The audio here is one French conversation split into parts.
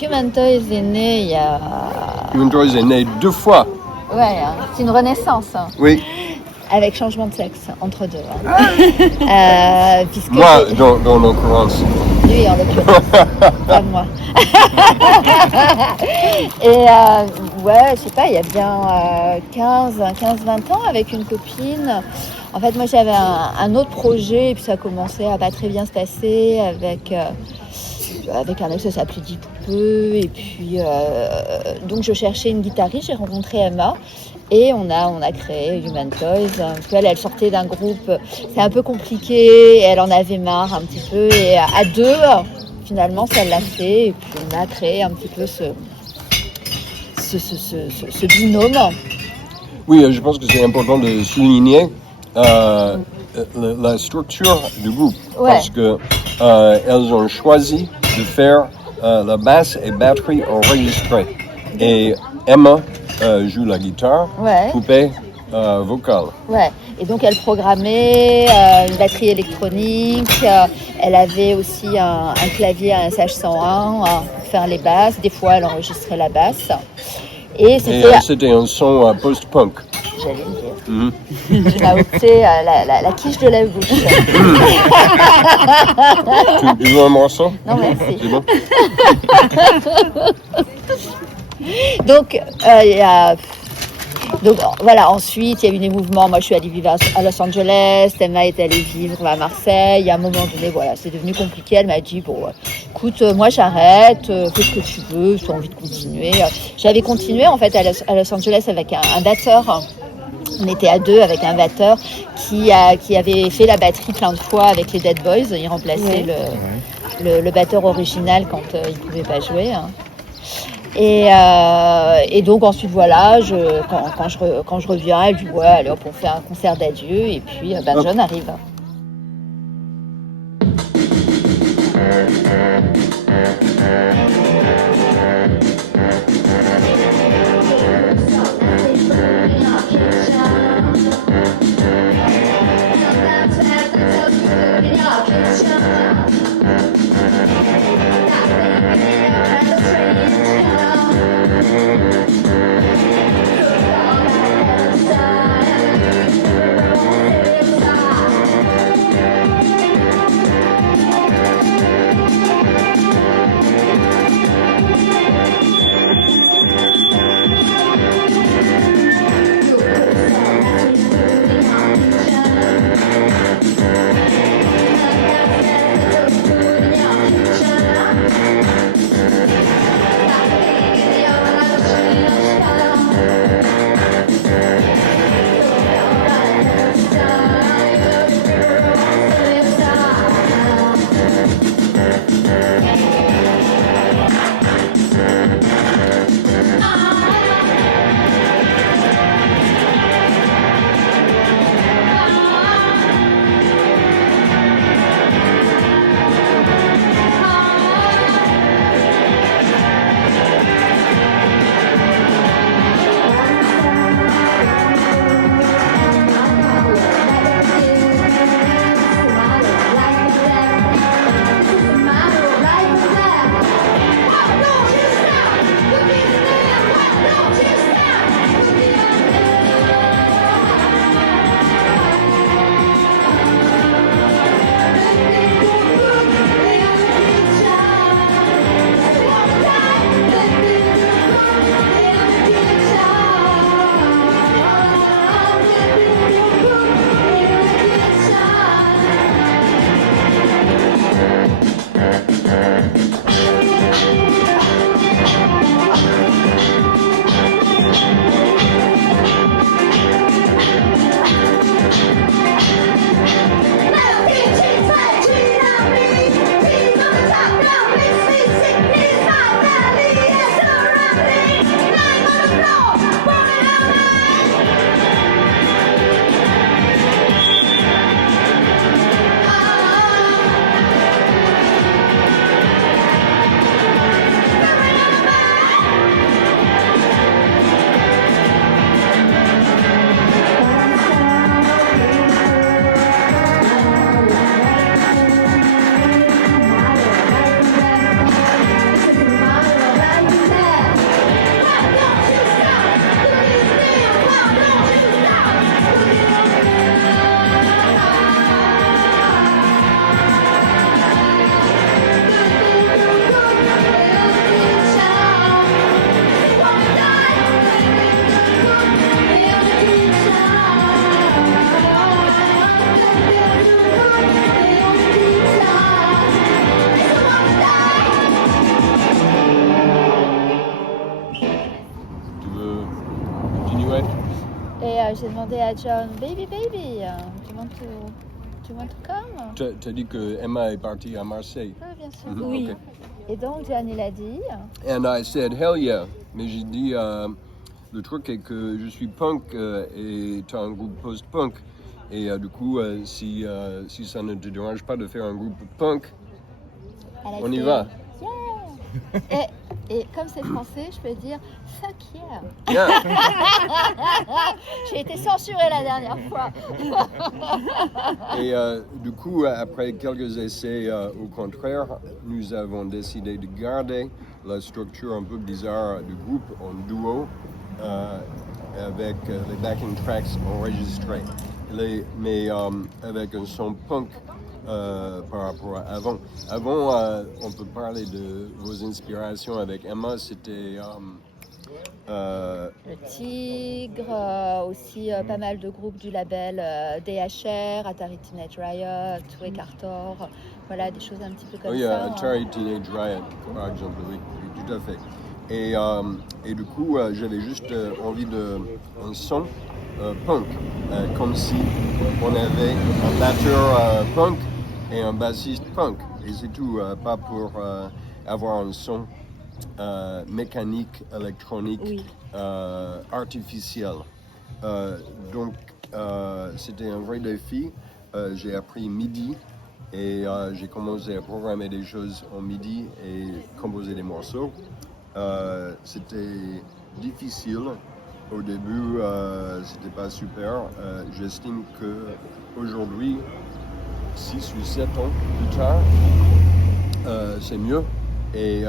Human Toys est né il y a... Human Toys est né 2 fois. Ouais, hein, c'est une renaissance. Hein. Oui. Avec changement de sexe, entre deux. Puisque moi, dans l'occurrence. Lui, en l'occurrence. Pas moi. Et ouais, je sais pas, il y a bien 15-20 ans, avec une copine. En fait, moi, j'avais un autre projet, et puis ça commençait à pas très bien se passer avec un mec, ça s'appelait Deep Poupeux. Et puis, donc, je cherchais une guitariste, j'ai rencontré Emma. Et on a créé Human Toys. Elle sortait d'un groupe, c'est un peu compliqué, elle en avait marre un petit peu. Et à deux, finalement, ça l'a fait. Et puis on a créé un petit peu ce binôme. Oui, je pense que c'est important de souligner la structure du groupe. Ouais. Parce qu'elles ont choisi de faire la basse et batterie enregistrée. Et Emma joue la guitare, ouais. Poupée vocale. Ouais, et donc elle programmait une batterie électronique, elle avait aussi un clavier à un SH101 pour faire les basses, des fois elle enregistrait la basse. Et c'était un son post-punk. J'allais le dire. Mm-hmm. Tu m'as ôté la quiche de la bouche. Tu veux un morceau? Non, merci. C'est bon. Donc, donc voilà, ensuite il y a eu des mouvements. Moi je suis allée vivre à Los Angeles, Emma est allée vivre à Marseille. À un moment donné, voilà, c'est devenu compliqué. Elle m'a dit, bon, écoute, moi j'arrête, fais ce que tu veux, si tu as envie de continuer. J'avais continué en fait à Los Angeles avec un batteur. On était à deux avec un batteur qui avait fait la batterie plein de fois avec les Dead Boys. Il remplaçait le batteur original quand il ne pouvait pas jouer. Hein. Et donc ensuite voilà, quand je reviens, elle dit ouais, allez hop, on fait un concert d'adieu et puis John arrive. demandé à John, baby, do you want to come? Tu as dit que Emma est partie à Marseille. Oui, bien sûr. Mm-hmm. Oui. Okay. Et donc, John, il a dit... And I said, hell yeah. Mais j'ai dit, le truc est que je suis punk et tu as un groupe post-punk. Et du coup, si ça ne te dérange pas de faire un groupe punk, on y va. Yeah. Et comme c'est français, je peux dire fuck yeah. Yeah. J'ai été censurée la dernière fois. Et du coup, après quelques essais, au contraire, nous avons décidé de garder la structure un peu bizarre du groupe en duo avec les backing tracks enregistrés. Mais avec un son punk par rapport à avant. Avant, on peut parler de vos inspirations avec Emma, c'était... Le Tigre, aussi pas mal de groupes du label DHR, Atari Teenage Riot, Wake Arthur, voilà, des choses un petit peu comme ça. Oui, Atari hein. Teenage Riot, par exemple, oui, tout à fait. Et du coup, j'avais juste envie d'un son punk, comme si on avait un batteur punk et un bassiste punk. Et c'est tout, pas pour avoir un son mécanique, électronique, oui. Artificiel. Donc, c'était un vrai défi. J'ai appris MIDI et j'ai commencé à programmer des choses en MIDI et composer des morceaux. C'était difficile. Au début, c'était pas super. J'estime qu'aujourd'hui, 6 ou 7 ans plus tard, c'est mieux. Et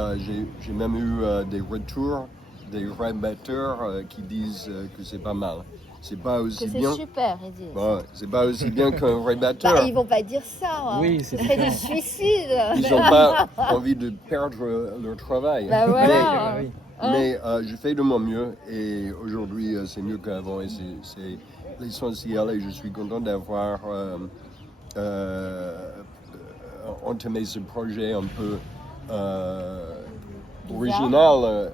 j'ai même eu des retours des vrais batteurs qui disent que c'est pas mal. C'est pas aussi que c'est bien. Super, ils disent. Bon, c'est pas aussi bien qu'un vrai batteur. Bah, ils vont pas dire ça. Hein. Oui, c'est du suicide. Ils n'ont pas envie de perdre leur travail. Bah, voilà. Mais je fais de mon mieux et aujourd'hui c'est mieux qu'avant et c'est l'essentiel et je suis content d'avoir entamé ce projet un peu original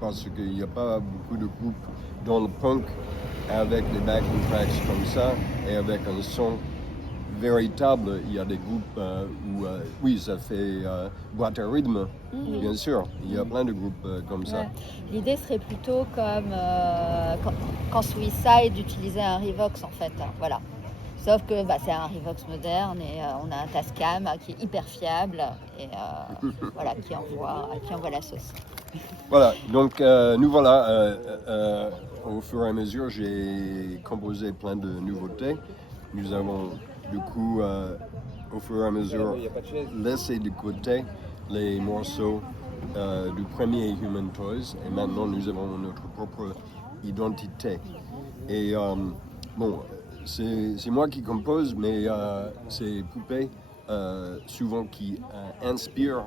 parce qu'il n'y a pas beaucoup de groupes dans le punk avec des backing tracks comme ça et avec un son véritable. Il y a des groupes où oui, ça fait boîte à rythme, bien sûr. Il y a plein de groupes comme ça. L'idée serait plutôt comme quand Suicide d'utiliser un Revox en fait. Voilà. Sauf que c'est un Revox moderne et on a un Tascam qui est hyper fiable et voilà, qui envoie la sauce. Voilà, donc nous voilà, au fur et à mesure, j'ai composé plein de nouveautés. Nous avons du coup, au fur et à mesure, laissé de côté les morceaux du premier Human Toys et maintenant nous avons notre propre identité. Et bon, c'est moi qui compose, mais c'est Poupée souvent qui inspire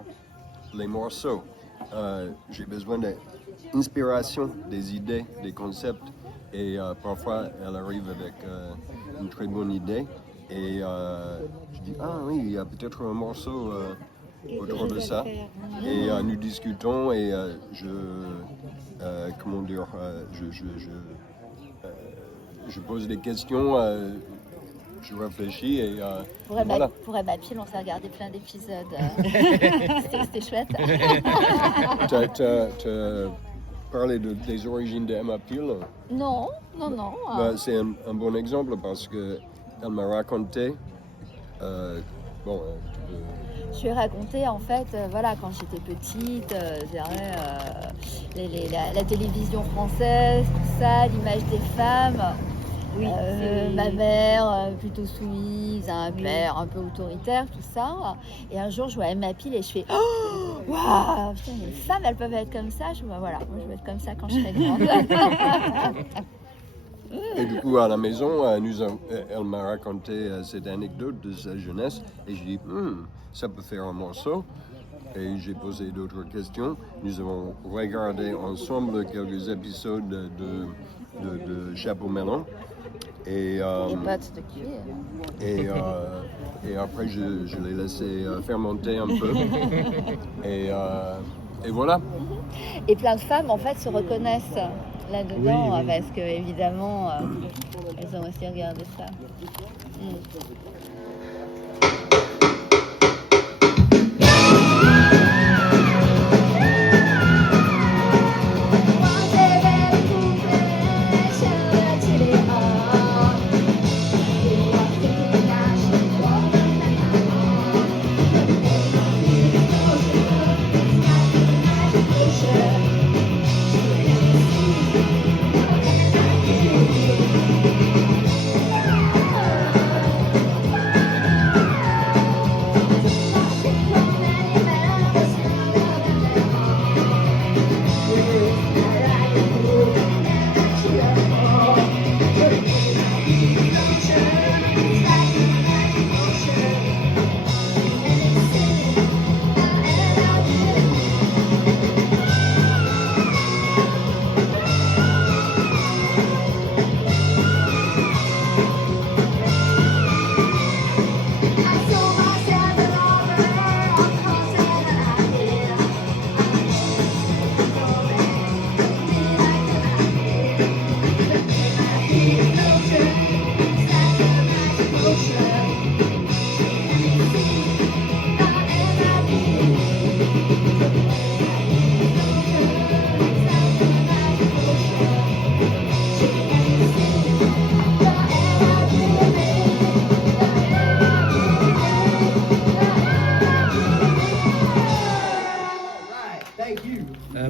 les morceaux. J'ai besoin d'inspiration, des idées, des concepts et parfois elle arrive avec une très bonne idée et je dis ah oui, il y a peut-être un morceau autour de ça et nous discutons et comment dire, je pose des questions, je réfléchis et voilà. Pour Emma Peel, on s'est regardé plein d'épisodes. C'était chouette. Tu as parlé des origines d'Emma Peel? Non. C'est un bon exemple parce qu'elle m'a raconté. Je lui ai raconté en fait, voilà, quand j'étais petite, la télévision française, tout ça, l'image des femmes. Oui, ma mère plutôt soumise, un père un peu autoritaire, tout ça. Et un jour, je vois Emma Peel et je fais oh, waouh, les femmes, elles peuvent être comme ça. Voilà, moi je veux être comme ça quand je serai grande. Et du coup, à la maison, elle m'a raconté cette anecdote de sa jeunesse et j'ai dit ça peut faire un morceau. Et j'ai posé d'autres questions. Nous avons regardé ensemble quelques épisodes de Chapeau Melon. Et pâtes de cuir. Et après, je l'ai laissé fermenter un peu. Et voilà. Et plein de femmes, en fait, se reconnaissent là-dedans, parce que, évidemment, Elles ont aussi regardé ça.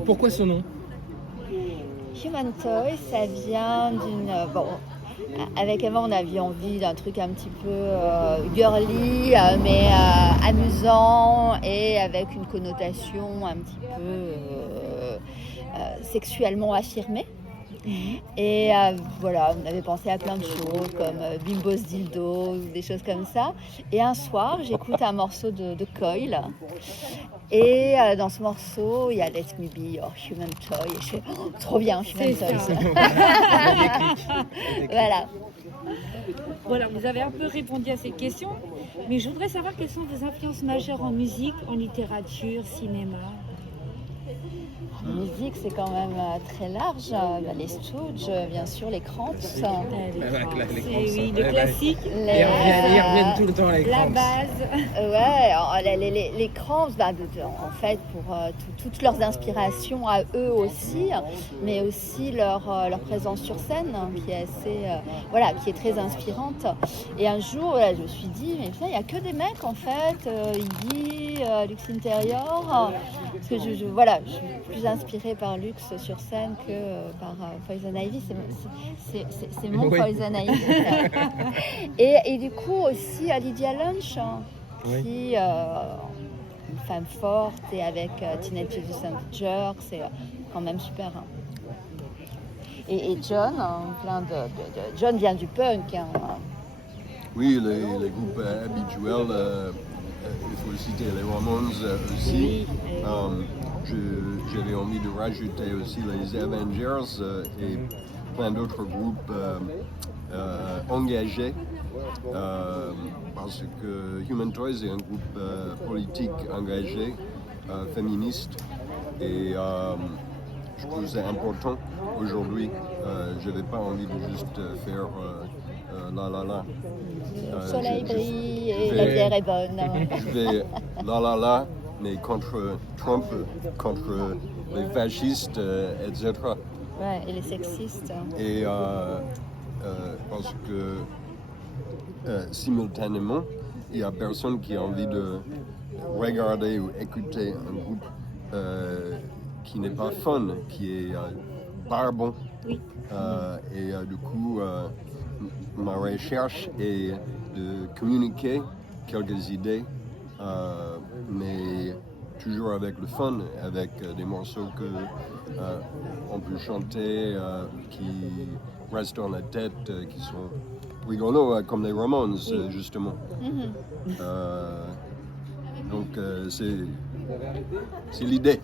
Pourquoi ce nom? Human Toy, ça vient d'une... Bon, avec Emma, on avait envie d'un truc un petit peu girly, mais amusant et avec une connotation un petit peu sexuellement affirmée. Et voilà, on avait pensé à plein de choses comme Bimbo's Dildo, des choses comme ça. Et un soir, j'écoute un morceau de Coil. Et dans ce morceau, il y a Let Me Be Your Human Toy. Et je fais, oh, trop bien, Human Toy. Voilà. Voilà, vous avez un peu répondu à cette question, mais je voudrais savoir quelles sont vos influences majeures en musique, en littérature, cinéma. En musique, c'est quand même très large. Les Stooges, bien sûr, les Cramps. Oui, les classiques. Ils reviennent tout le temps, les Cramps. La base. Ouais, les Cramps, en fait, pour toutes leurs inspirations à eux aussi, mais aussi leur présence sur scène, qui est assez, qui est très inspirante. Et un jour, je me suis dit, mais putain, il n'y a que des mecs, en fait, Iggy, Lux Interior, parce que je suis plus inspirée par Lux sur scène que par Poison Ivy. C'est mon Poison Ivy. Et du coup aussi Lydia Lunch, qui une femme forte et avec Teenage Mutant Ninja Turtles, c'est quand même super. Et John, John vient du punk. Oui, les groupes habituels. Il faut citer les Ramones aussi. J'avais envie de rajouter aussi les Avengers et plein d'autres groupes engagés parce que Human Toys est un groupe politique engagé, féministe et je trouve que c'est important aujourd'hui. Je n'avais pas envie de juste faire la. Le soleil brille et la bière est bonne. Je vais la, mais contre Trump, contre les fascistes, etc. Ouais, et les sexistes. Et parce que simultanément, il n'y a personne qui a envie de regarder ou écouter un groupe qui n'est pas fun, qui est barbant. Oui. Et du coup, ma recherche est de communiquer quelques idées, mais toujours avec le fun, avec des morceaux que on peut chanter, qui restent dans la tête, qui sont rigolos, comme les Ramones, justement. Donc c'est l'idée.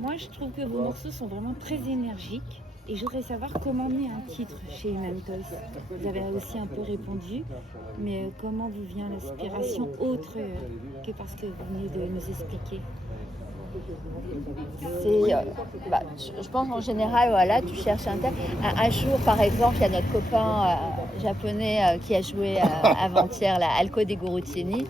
Moi, je trouve que vos morceaux sont vraiment très énergiques. Et je voudrais savoir comment naît un titre chez Human Toys. Vous avez aussi un peu répondu, mais comment vous vient l'inspiration autre que parce que vous venez de nous expliquer? je pense en général, voilà, tu cherches un thème. Un jour, par exemple, il y a notre copain japonais qui a joué avant-hier, là, Alco De Gurutieni.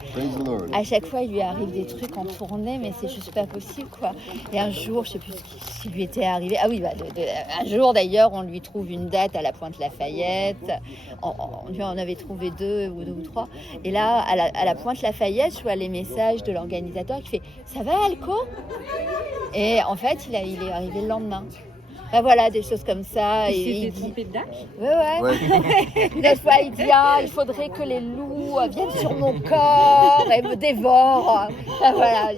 À chaque fois, il lui arrive des trucs en tournée, mais c'est juste pas possible, quoi. Et un jour, je sais plus ce qui lui était arrivé. Ah oui, un jour d'ailleurs, on lui trouve une date à la Pointe Lafayette. On lui en avait trouvé deux ou trois. Et là, à la Pointe Lafayette, je vois les messages de l'organisateur qui fait « Ça va, Alco ?» Et en fait, il est arrivé le lendemain. Ben voilà, des choses comme ça. Il s'était trompé de date ? Ouais. Des fois, il dit il faudrait que les loups viennent sur mon corps et me dévorent. Ben voilà.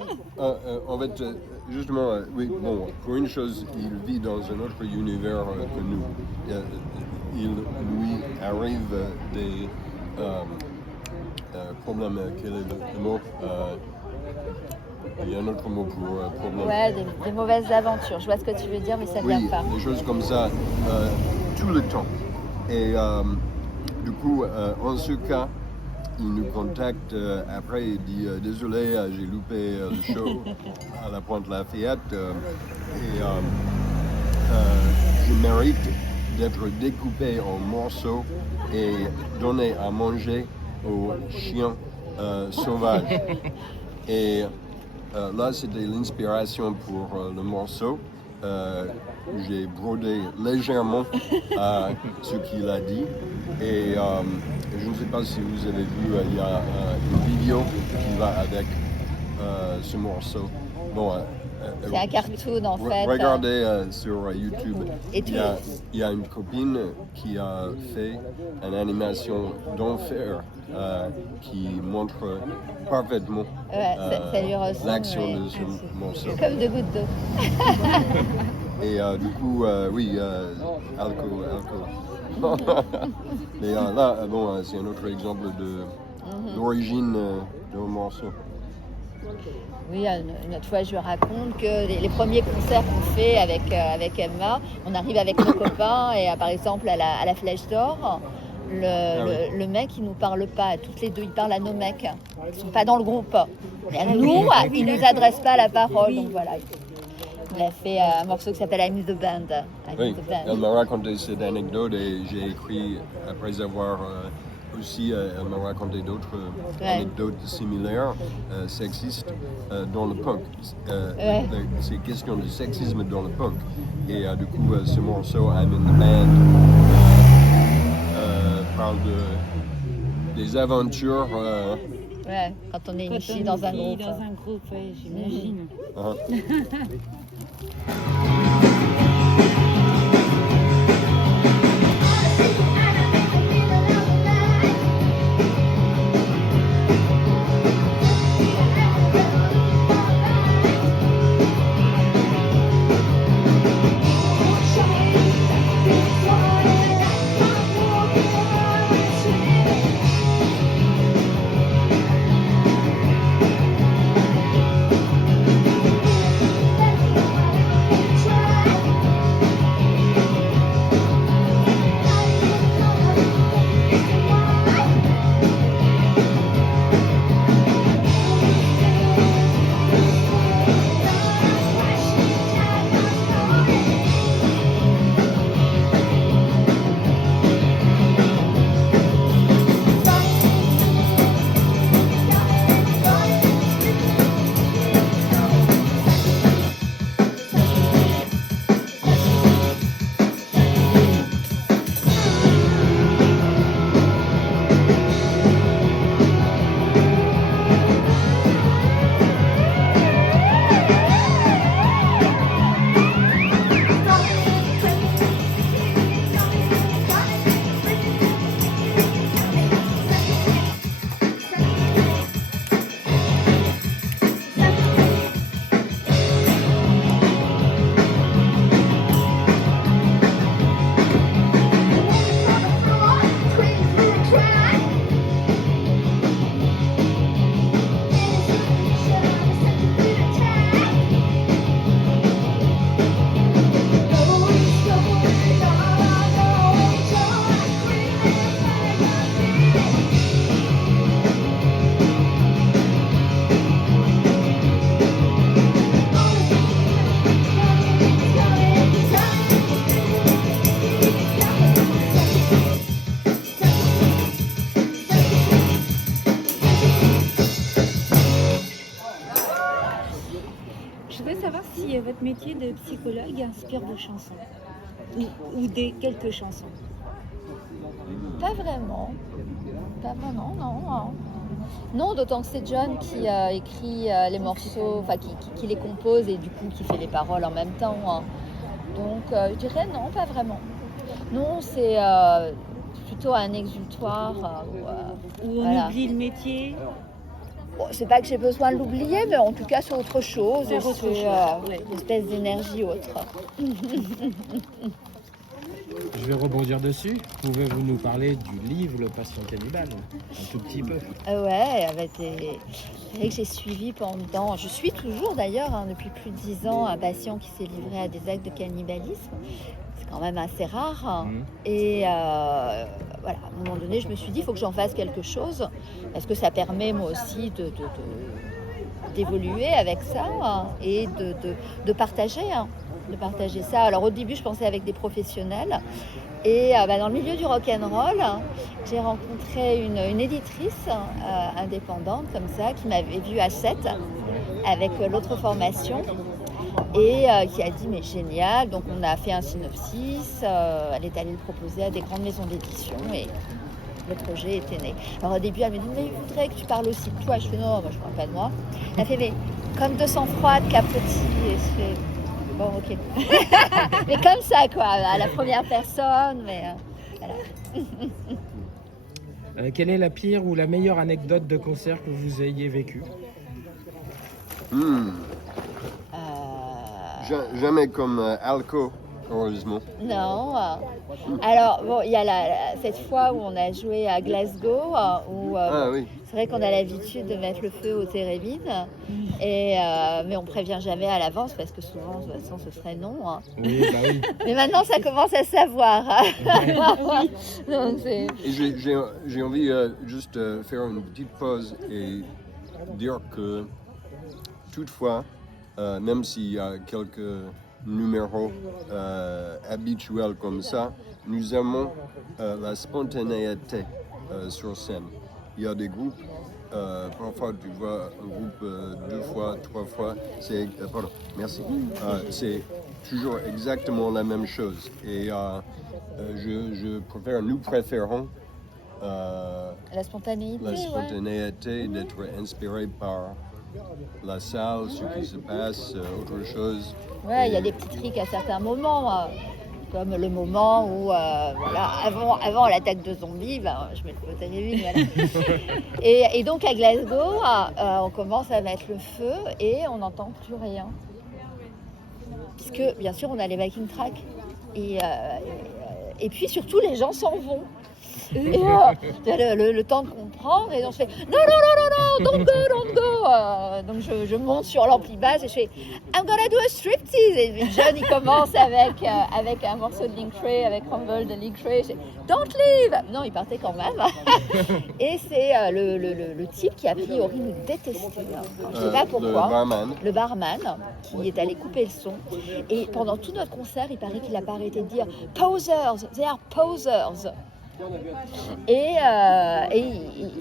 En fait, justement, oui, bon, pour une chose, il vit dans un autre univers que nous. Il lui arrive des problèmes. Quel est le mot il y a un autre mot pour problème. Ouais, des mauvaises aventures. Je vois ce que tu veux dire, mais ça ne vient pas. Des choses comme ça, tout le temps. Et du coup, en ce cas, il nous contacte après, il dit désolé, j'ai loupé le show à la Pointe Lafayette et je mérite d'être découpé en morceaux et donné à manger aux chiens sauvages. Et là, c'était l'inspiration pour le morceau. J'ai brodé légèrement ce qu'il a dit. Et je ne sais pas si vous avez vu, il y a une vidéo qui va avec ce morceau. Bon, c'est un cartoon en fait. Regardez sur YouTube. Il y a une copine qui a fait une animation d'enfer qui montre parfaitement ça lui ressemble, l'action de ce morceau. Comme de gouttes d'eau. Et du coup, oui, alcool. Mais là, bon, c'est un autre exemple d'origine de morceau. Oui, une autre fois, je lui raconte que les premiers concerts qu'on fait avec Emma, on arrive avec nos copains et par exemple à la Flèche d'Or, le mec, il nous parle pas. Toutes les deux, il parle à nos mecs. Ils sont pas dans le groupe. Mais à nous, il nous adresse pas la parole. Donc voilà. Il a fait un morceau qui s'appelle I'm the Band. Elle m'a raconté cette anecdote et j'ai écrit après avoir... aussi, elle m'a raconté d'autres anecdotes similaires, sexistes, dans le punk. C'est question de sexisme dans le punk. Et du coup, ce morceau, I'm in the Band, parle des aventures. Quand on est une fille dans un groupe. Dans un groupe, j'imagine. votre métier de psychologue inspire vos chansons ou quelques chansons? Pas vraiment. Pas vraiment, non. Non, d'autant que c'est John qui écrit les morceaux, enfin qui les compose et du coup qui fait les paroles en même temps. Hein. Donc je dirais non, pas vraiment. Non, c'est plutôt un exutoire. Où on oublie le métier. Bon, c'est pas que j'ai besoin de l'oublier, mais en tout cas c'est autre chose. C'est autre chose. Une espèce d'énergie autre. Je vais rebondir dessus. Pouvez-vous nous parler du livre Le Patient Cannibale? Un tout petit peu. Ouais, c'est vrai que j'ai suivi pendant... Je suis toujours d'ailleurs, hein, depuis plus de 10 ans, un patient qui s'est livré à des actes de cannibalisme. C'est quand même assez rare. Hein. Et voilà, à un moment donné, je me suis dit, il faut que j'en fasse quelque chose, parce que ça permet moi aussi d'évoluer avec ça hein, et de partager. Hein. De partager ça. Alors au début, je pensais avec des professionnels. Et dans le milieu du rock'n'roll, j'ai rencontré une éditrice indépendante comme ça, qui m'avait vue à 7 avec l'autre formation et qui a dit mais génial. Donc on a fait un synopsis, elle est allée le proposer à des grandes maisons d'édition et le projet était né. Alors au début, elle me dit mais il faudrait que tu parles aussi de toi. Je fais non, moi je parle pas de moi. Elle fait mais comme de sang-froid, de capotis. Et je fais bon, ok. Mais comme ça, quoi, à la première personne, mais voilà. Quelle est la pire ou la meilleure anecdote de concert que vous ayez vécue? Jamais comme Alco, heureusement. Non. Alors, bon, il y a cette fois où on a joué à Glasgow, où oui. c'est vrai qu'on a l'habitude de mettre le feu aux térébines, mais on prévient jamais à l'avance parce que souvent, de toute façon, ce serait non. Hein. Oui, bah oui. Mais maintenant, ça commence à savoir. Oui. Donc, et j'ai envie juste faire une petite pause et dire que toutefois, même s'il y a quelques numéros habituels comme ça, nous aimons la spontanéité sur scène. Il y a des groupes, parfois tu vois un groupe 2 fois, 3 fois, c'est toujours exactement la même chose. Et nous préférons la spontanéité, d'être inspiré par la salle, ce qui se passe, autre chose. Ouais, il y a des petits trucs à certains moments, comme le moment où, voilà, avant l'attaque de zombies, je mets le feu au télévisé, voilà. et donc à Glasgow, on commence à mettre le feu et on n'entend plus rien. Puisque, bien sûr, on a les backing tracks. Et puis, surtout, les gens s'en vont. Et le temps de comprendre, et on se fait non, don't go. Donc je monte sur l'ampli basse et je fais I'm gonna do a striptease. Et John il commence avec un morceau de Linktree, avec Rumble de Linktree. Je fais don't leave. Non, il partait quand même. Et c'est le type qui a priori nous détestait. Je sais pas pourquoi. Le barman qui est allé couper le son. Et pendant tout notre concert, il paraît qu'il n'a pas arrêté de dire posers, they are posers. Et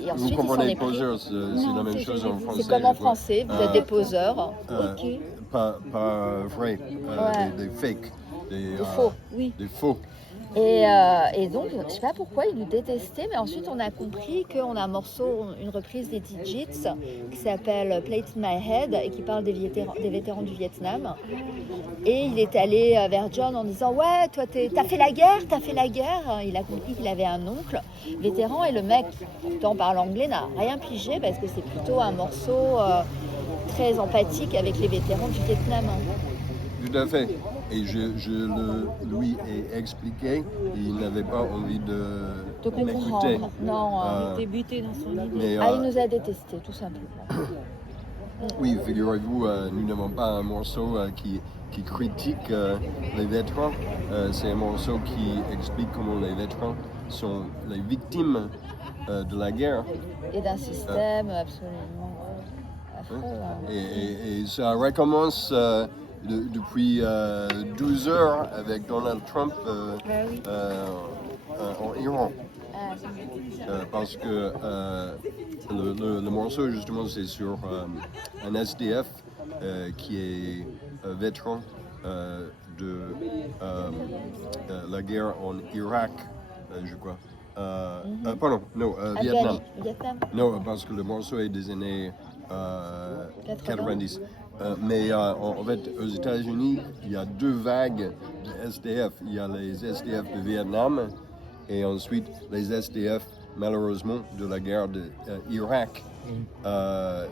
ensuite, vous comprenez poseurs, c'est la même chose en français. C'est comme en français, vous êtes des poseurs. Okay. Pas vrai, des fakes. Des faux, oui. Des faux. Et donc, je ne sais pas pourquoi ils nous détestaient, mais ensuite on a compris qu'on a un morceau, une reprise des Digits qui s'appelle Plate in My Head et qui parle des vétérans du Vietnam. Et il est allé vers John en disant ouais, toi t'as fait la guerre. Il a compris qu'il avait un oncle vétéran et le mec, pourtant parle anglais, n'a rien pigé parce que c'est plutôt un morceau très empathique avec les vétérans du Vietnam. Tout à fait. Et je lui ai expliqué, il n'avait pas envie de m'écouter. Non, il était buté dans son idée. Mais, il nous a détestés, tout simplement. Oui, figurez-vous, nous n'avons pas un morceau qui critique les vétérans. C'est un morceau qui explique comment les vétérans sont les victimes de la guerre. Et d'un système absolument affreux. Et ça recommence depuis 12 heures avec Donald Trump en Iran. Parce que le morceau justement c'est sur un SDF qui est vétérans de la guerre en Irak, je crois. Pardon, non, Vietnam. Non, parce que le morceau est des années 90. Mais en fait, aux États-Unis, il y a 2 vagues de SDF. Il y a les SDF de Vietnam et ensuite les SDF, malheureusement, de la guerre d'Irak.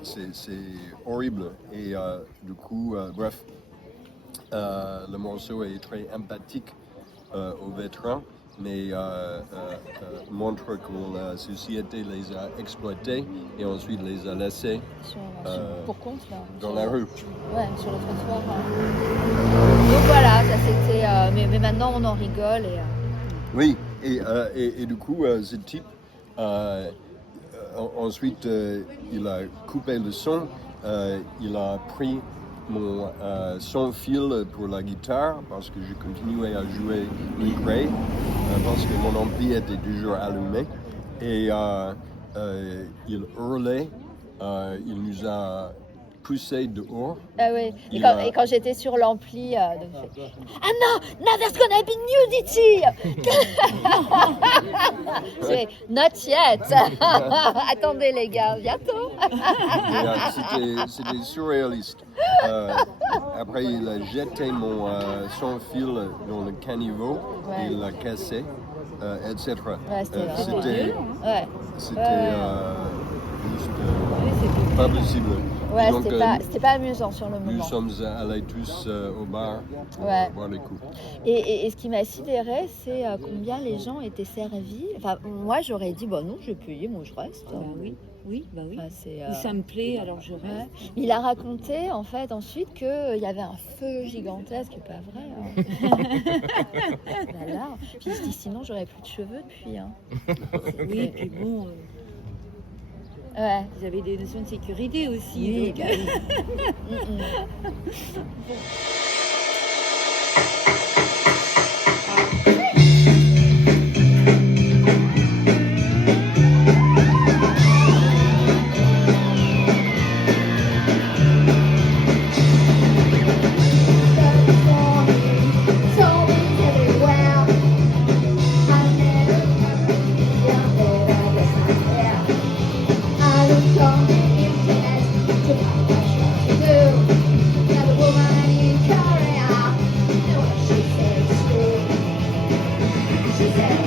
C'est horrible. Et du coup, bref, le morceau est très empathique aux vétérans, mais montre que la société les a exploités et ensuite les a laissés pour compte, là, dans la rue. Ouais, sur le trottoir. Donc voilà, ça c'était. Mais maintenant on en rigole. Oui, et du coup, ce type, ensuite, il a coupé le son, il a pris mon sans-fil pour la guitare parce que je continuais à jouer Lecrae parce que mon ampli était toujours allumé et il hurlait, il nous a poussés dehors. Ah oui, et quand j'étais sur l'ampli, ah non, now there's gonna be nudity. C'est not yet. Attendez les gars, bientôt. C'était surréaliste. Après, il a jeté mon sans-fil dans le caniveau, il l'a cassé, etc. Ouais, c'était juste pas possible. Ouais, donc, c'était pas amusant sur le moment. Nous sommes allés tous au bar pour boire les coups. Et ce qui m'a sidéré, c'est combien les gens étaient servis. Enfin, moi, j'aurais dit, non, je vais payer, moi je reste. Oui. Enfin, ça me plaît, alors je reste. Ouais. Il a raconté, en fait, ensuite qu'il y avait un feu gigantesque, pas vrai. Voilà. Puis il se dit, sinon, j'aurais plus de cheveux depuis. Oui, puis bon... Ouais. Vous avez des notions de sécurité aussi. Oui, donc... She said,